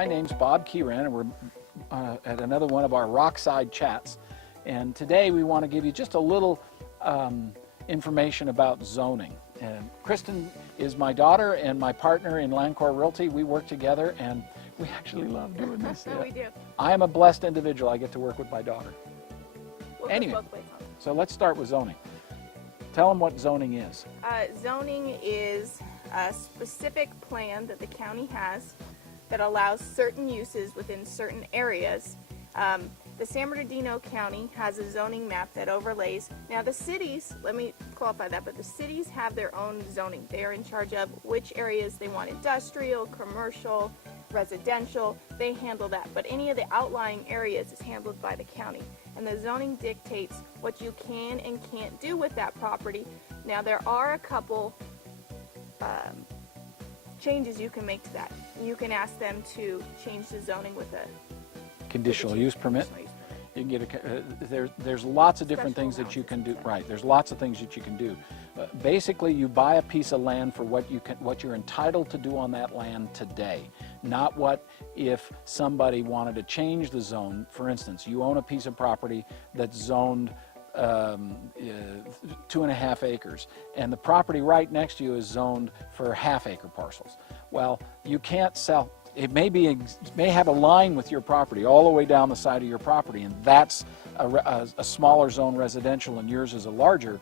My name's Bob Keeran, and we're at another one of our Rockside Chats. And today we want to give you just a little information about zoning. And Kristen is my daughter and my partner in LandCore Realty. We work together, and we actually love doing this. We do. I am a blessed individual. I get to work with my daughter. Anyway, both ways. so let's start with zoning. Tell them what zoning is. Zoning is a specific plan that the county has that allows certain uses within certain areas. The San Bernardino County has a zoning map that overlays. Now the cities, let me qualify that, but the cities have their own zoning. They are in charge of which areas they want industrial, commercial, residential. They handle that. But any of the outlying areas is handled by the county. And the zoning dictates what you can and can't do with that property. Now there are a couple changes you can make to that. You can ask them to change the zoning with a Conditional use permit. You can get there's lots of different things that you can do. Right, there's lots of things that you can do. Basically, you buy a piece of land for what you're entitled to do on that land today, not what if somebody wanted to change the zone. For instance, you own a piece of property that's zoned 2.5 acres, and the property right next to you is zoned for half-acre parcels. Well, you can't sell. It may have a line with your property all the way down the side of your property, and that's a smaller zone residential, and yours is a larger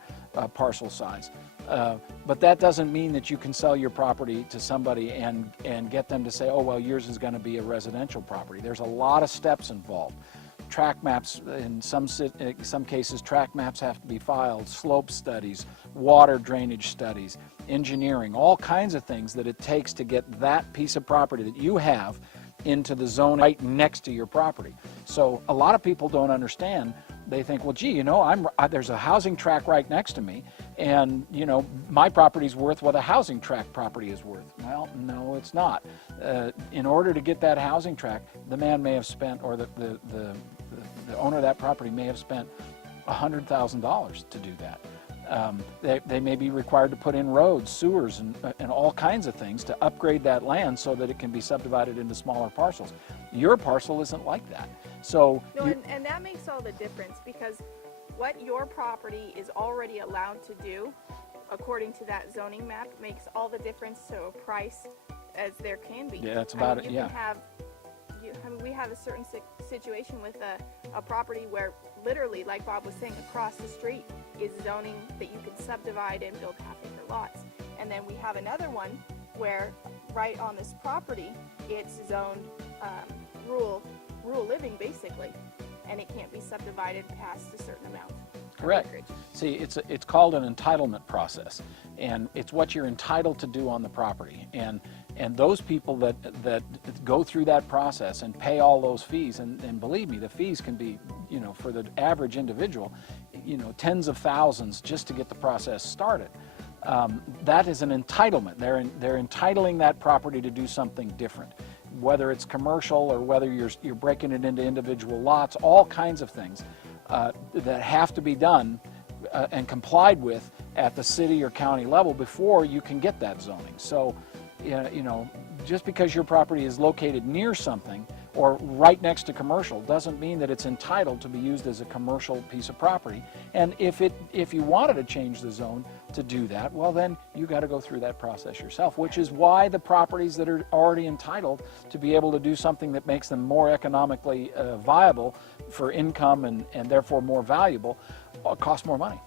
parcel size. But that doesn't mean that you can sell your property to somebody and get them to say, oh, well, yours is going to be a residential property. There's a lot of steps involved. Track maps, in some cases, track maps have to be filed, slope studies, water drainage studies, engineering, all kinds of things that it takes to get that piece of property that you have into the zone right next to your property. So a lot of people don't understand. They think, well, gee, you know, there's a housing tract right next to me, and, you know, my property's worth what a housing tract property is worth. Well, no, it's not. In order to get that housing tract, the man may have spent, or the owner of that property may have spent $100,000 to do that. They may be required to put in roads, sewers, and all kinds of things to upgrade that land so that it can be subdivided into smaller parcels. Your parcel isn't like that. So no, and that makes all the difference, because what your property is already allowed to do, according to that zoning map, makes all the difference to a price as there can be. Yeah, that's about it. Yeah. We have a certain situation with a property where literally, like Bob was saying, across the street is zoning that you can subdivide and build half-acre lots. And then we have another one where right on this property it's zoned rural living, basically, and it can't be subdivided past a certain amount. Correct. See, it's called an entitlement process, and it's what you're entitled to do on the property. And those people that go through that process and pay all those fees, and believe me, the fees can be, you know, for the average individual, you know, tens of thousands just to get the process started. That is an entitlement. They're entitling that property to do something different, whether it's commercial or whether you're breaking it into individual lots, all kinds of things that have to be done and complied with at the city or county level before you can get that zoning. So, you know, just because your property is located near something or right next to commercial doesn't mean that it's entitled to be used as a commercial piece of property. And if you wanted to change the zone to do that, well, then you got to go through that process yourself, which is why the properties that are already entitled to be able to do something that makes them more economically viable for income and therefore more valuable cost more money.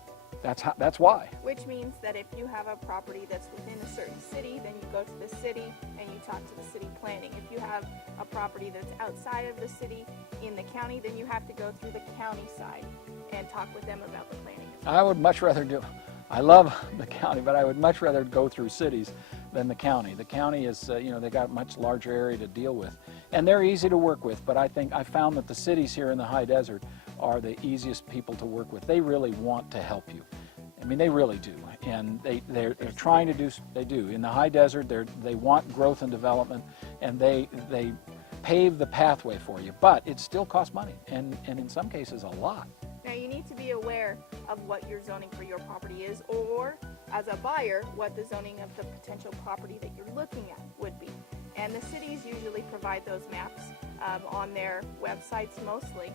That's why. Which means that if you have a property that's within a certain city, then you go to the city and you talk to the city planning. If you have a property that's outside of the city in the county, then you have to go through the county side and talk with them about the planning. I would much rather I love the county, but I would much rather go through cities than the county. The county is, you know, they got a much larger area to deal with, and they're easy to work with, but I found that the cities here in the high desert are the easiest people to work with. They really want to help you. I mean, they really do, and they're trying to do. They do in the high desert. They want growth and development, and they pave the pathway for you. But it still costs money, and in some cases a lot. Now you need to be aware of what your zoning for your property is, or as a buyer, what the zoning of the potential property that you're looking at would be. And the cities usually provide those maps on their websites mostly.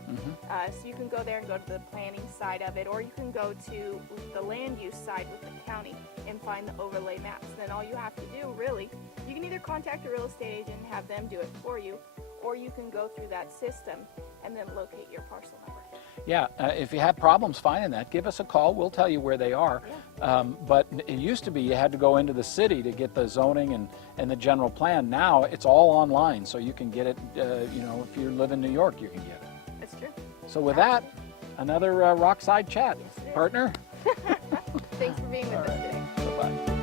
So you can go there and go to the planning side of it, or you can go to the land use side with the county and find the overlay maps. Then all you have to do, really, you can either contact a real estate agent and have them do it for you, or you can go through that system and then locate your parcel number. Yeah, if you have problems finding that, give us a call. We'll tell you where they are. But it used to be you had to go into the city to get the zoning and the general plan. Now it's all online, so you can get it, you know, if you live in New York, you can get it. That's true. So with that, another Rockside Chat. Yes, it is. Partner? Thanks for being with us today. Bye-bye.